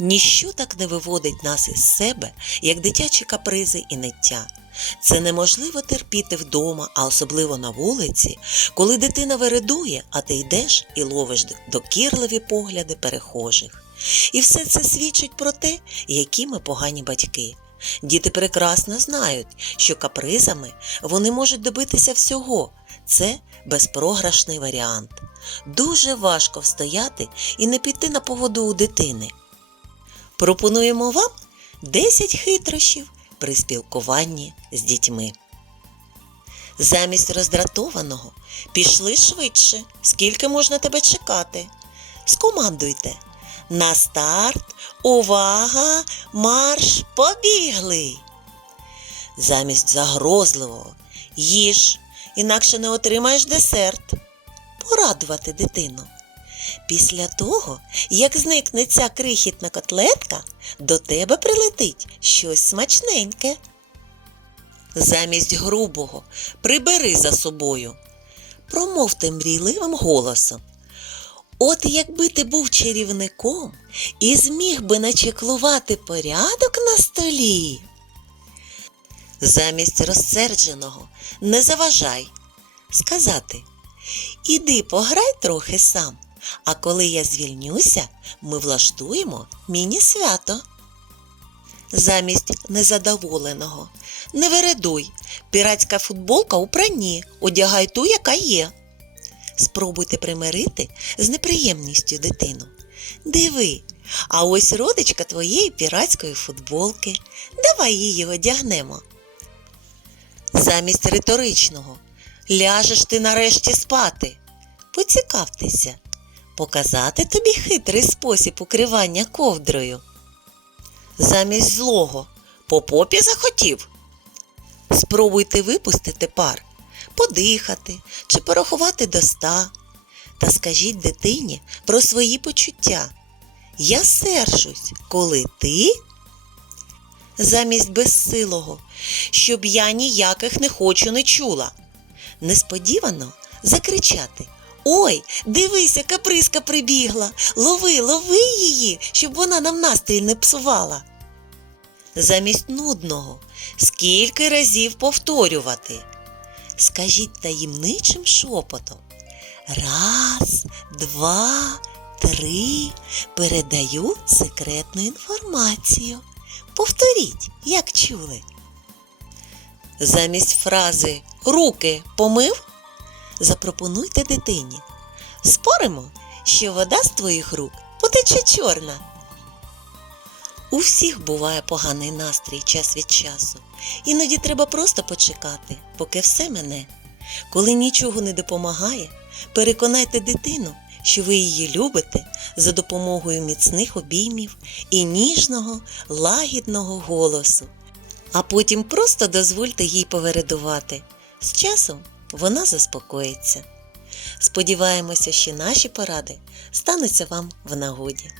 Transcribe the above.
Ніщо так не виводить нас із себе, як дитячі капризи і ниття. Це неможливо терпіти вдома, а особливо на вулиці, коли дитина вередує, а ти йдеш і ловиш докірливі погляди перехожих. І все це свідчить про те, які ми погані батьки. Діти прекрасно знають, що капризами вони можуть добитися всього. Це безпрограшний варіант. Дуже важко встояти і не піти на поводу у дитини. Пропонуємо вам 10 хитрощів при спілкуванні з дітьми. Замість роздратованого пішли швидше, скільки можна тебе чекати. Скомандуйте. На старт, увага, марш, побігли. Замість загрозливого їж, інакше не отримаєш десерт. Порадувати дитину. Після того, як зникне ця крихітна котлетка, до тебе прилетить щось смачненьке. Замість грубого прибери за собою. Промовте мрійливим голосом. От якби ти був чарівником і зміг би начеклувати порядок на столі. Замість розсердженого не заважай. Сказати Іди пограй трохи сам, а коли я звільнюся, ми влаштуємо міні-свято. Замість незадоволеного не вередуй, піратська футболка у пранні, одягай ту, яка є. Спробуйте примирити з неприємністю дитину. Диви, а ось родичка твоєї піратської футболки. Давай її одягнемо. Замість риторичного ляжеш ти нарешті спати. Поцікавтеся, показати тобі хитрий спосіб укривання ковдрою. Замість злого по попі захотів. Спробуйте випустити пар, подихати чи порахувати до ста. Та скажіть дитині про свої почуття. Я сержусь, коли ти замість безсилого, щоб я ніяких не хочу не чула. Несподівано закричати Ой, дивися, каприска прибігла. Лови, лови її, щоб вона нам настрій не псувала. Замість нудного, скільки разів повторювати. Скажіть таємничим шепотом. Раз, два, три. Передаю секретну інформацію. Повторіть, як чули. Замість фрази руки помив запропонуйте дитині. Споримо, що вода з твоїх рук потече чорна. У всіх буває поганий настрій час від часу. Іноді треба просто почекати, поки все мене. Коли нічого не допомагає, переконайте дитину, що ви її любите за допомогою міцних обіймів і ніжного, лагідного голосу. А потім просто дозвольте їй повередувати. З часом вона заспокоїться. Сподіваємося, що наші поради стануться вам в нагоді.